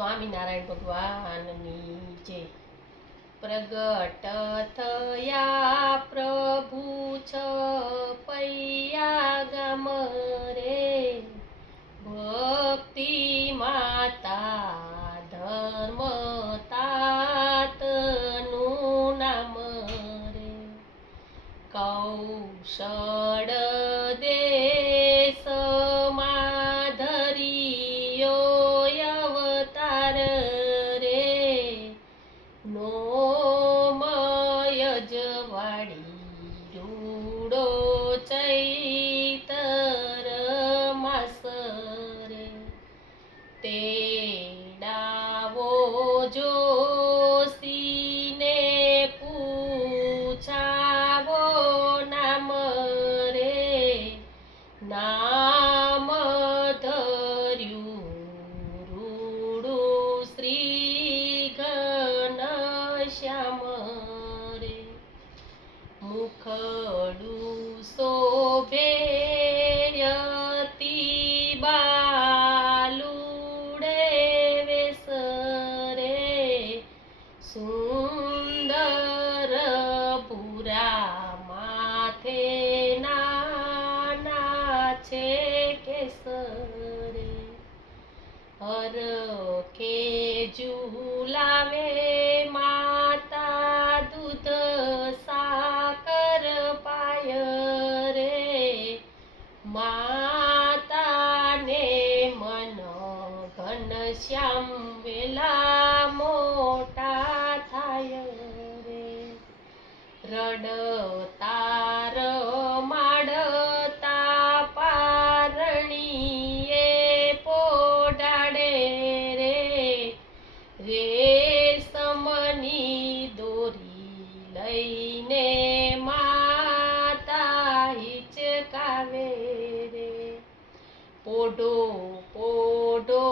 સ્વામિનારાયણ ભગવાનની જય. પ્રગટ થયા પ્રભુ છપૈયા ગામ રે, ભક્તિ માતા ધર્મ તાતનું નામ રે. કૌશળ દેશમાં ધરિયો અવતાર રે, નોમય જવાડી રૂડો ચૈતર માસ રે. તેડાવો જોશીને પૂછાવો નામ રે, નામ ધર્યું રૂડું શ્રી ઘનશ્યામ રે. મુખડું શોભે યતી બાલુડે વેશ રે, સુંદર ભૂરા માથે નાના છે કેસ રે. હરખે ઝુલાવે માતા દૂધ સાકર પાય રે, માતાને મન ઘનશ્યામ વેલા મોટા થાય રે. રડતા રમાડતા પારણીએ પોઢાડે રે, રેશમની દોરી લઈને માતા હિચકાવે રે. પોઢો પોઢો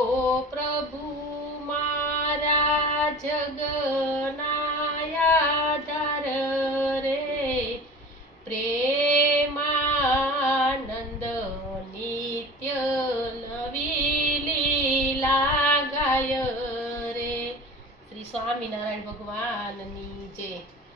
પ્રભુ મારા જગના આધાર રે, પ્રેમાનંદ નિત્ય નવી લીલા ગાય રે. શ્રી સ્વામિનારાયણ ભગવાનની જય.